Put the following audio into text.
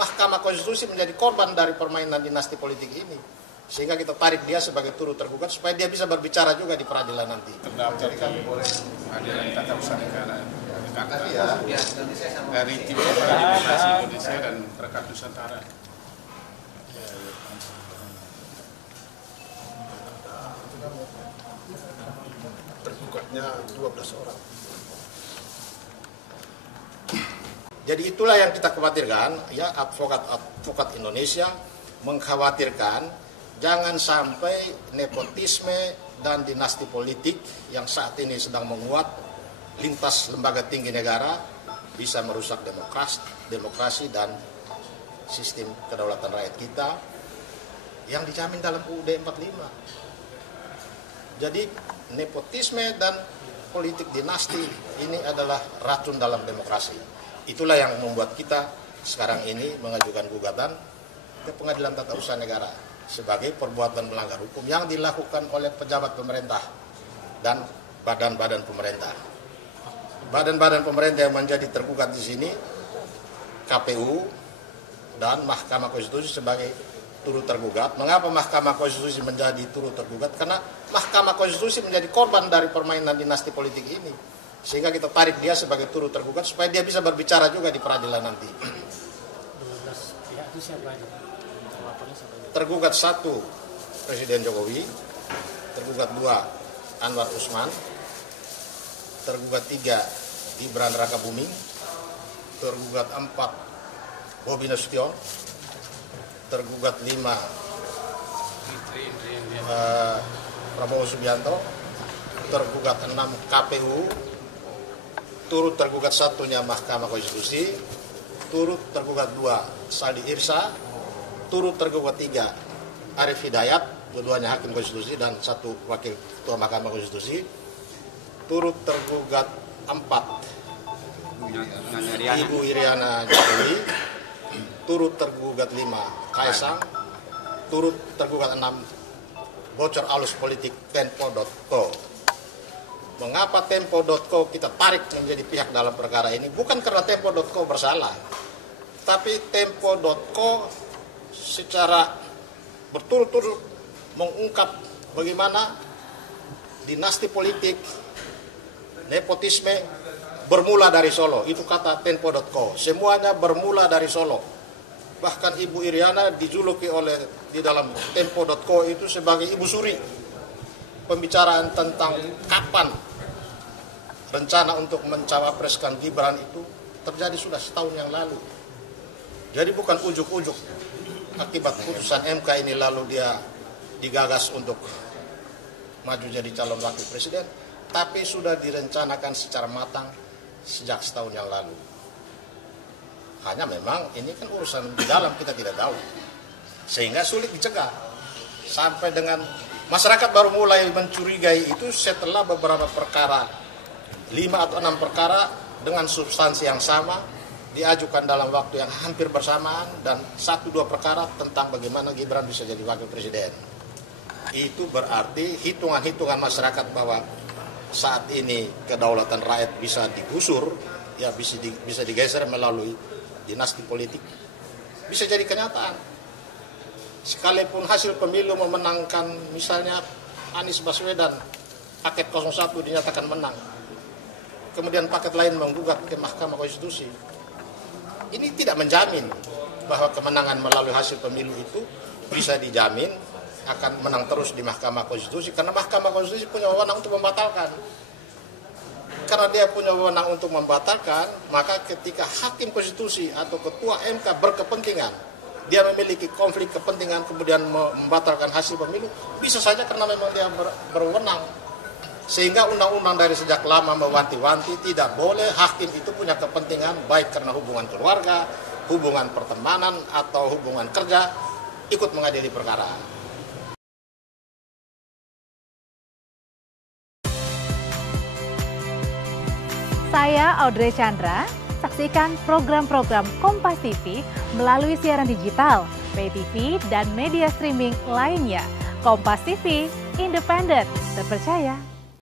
Mahkamah Konstitusi menjadi korban dari permainan dinasti politik ini. Sehingga kita tarik dia sebagai turut tergugat supaya dia bisa berbicara juga di peradilan nanti. Terdaftar di Pengadilan Tata Usaha Negara dari tim Demokrasi Indonesia dan Perkat Nusantara. Tergugatnya 12 orang. Jadi itulah yang kita khawatirkan, ya, advokat Indonesia mengkhawatirkan jangan sampai nepotisme dan dinasti politik yang saat ini sedang menguat lintas lembaga tinggi negara bisa merusak demokrasi dan sistem kedaulatan rakyat kita yang dijamin dalam UUD 45. Jadi nepotisme dan politik dinasti ini adalah racun dalam demokrasi. Itulah yang membuat kita sekarang ini mengajukan gugatan ke Pengadilan Tata Usaha Negara sebagai perbuatan melanggar hukum yang dilakukan oleh pejabat pemerintah dan badan-badan pemerintah. Badan-badan pemerintah yang menjadi tergugat di sini KPU dan Mahkamah Konstitusi sebagai turut tergugat. Mengapa Mahkamah Konstitusi menjadi turut tergugat? Karena Mahkamah Konstitusi menjadi korban dari permainan dinasti politik ini. Sehingga kita tarik dia sebagai turut tergugat supaya dia bisa berbicara juga di peradilan nanti. 12 pihak itu siapa aja? Tergugat 1 Presiden Jokowi, tergugat 2 Anwar Usman, tergugat 3 Gibran Rakabuming, tergugat 4 Bobi Nasution, tergugat 5 Prabowo Subianto, tergugat 6 KPU, turut tergugat 1-nya Mahkamah Konstitusi, turut tergugat 2 Saldi Irsa, turut tergugat 3 Arief Hidayat, dua-duanya hakim konstitusi dan 1 wakil ketua Mahkamah Konstitusi, turut tergugat 4 Ibu Iriana Jokowi, turut tergugat 5 Kaisang, turut tergugat 6 bocor alus politik Tempo.co. Mengapa Tempo.co kita tarik menjadi pihak dalam perkara ini? Bukan karena Tempo.co bersalah, tapi Tempo.co secara berturut-turut mengungkap bagaimana dinasti politik, nepotisme bermula dari Solo. Itu kata Tempo.co. Semuanya bermula dari Solo. Bahkan Ibu Iriana dijuluki di dalam Tempo.co itu sebagai Ibu Suri. Pembicaraan tentang kapan rencana untuk mencawapreskan Gibran itu terjadi sudah setahun yang lalu. Jadi bukan ujuk-ujuk akibat putusan MK ini lalu dia digagas untuk maju jadi calon wakil presiden, tapi sudah direncanakan secara matang sejak setahun yang lalu. Hanya memang ini kan urusan di dalam kita tidak tahu, sehingga sulit dicegah. Sampai dengan masyarakat baru mulai mencurigai itu setelah beberapa perkara, 5 atau 6 perkara dengan substansi yang sama diajukan dalam waktu yang hampir bersamaan dan 1-2 perkara tentang bagaimana Gibran bisa jadi wakil presiden. Itu berarti hitungan-hitungan masyarakat bahwa saat ini kedaulatan rakyat bisa digusur, ya bisa digeser melalui dinasti politik, bisa jadi kenyataan. Sekalipun hasil pemilu memenangkan misalnya Anies Baswedan, paket 01 dinyatakan menang, kemudian paket lain menggugat ke Mahkamah Konstitusi, ini tidak menjamin bahwa kemenangan melalui hasil pemilu itu bisa dijamin akan menang terus di Mahkamah Konstitusi, karena Mahkamah Konstitusi punya wewenang untuk membatalkan. Karena dia punya wewenang untuk membatalkan, maka ketika hakim konstitusi atau ketua MK berkepentingan, dia memiliki konflik kepentingan kemudian membatalkan hasil pemilu, bisa saja karena memang dia berwenang. Sehingga undang-undang dari sejak lama mewanti-wanti tidak boleh hakim itu punya kepentingan baik karena hubungan keluarga, hubungan pertemanan atau hubungan kerja ikut mengadili perkara. Saya Audrey Chandra, saksikan program-program Kompas TV melalui siaran digital, pay TV, dan media streaming lainnya. Kompas TV, independen, terpercaya,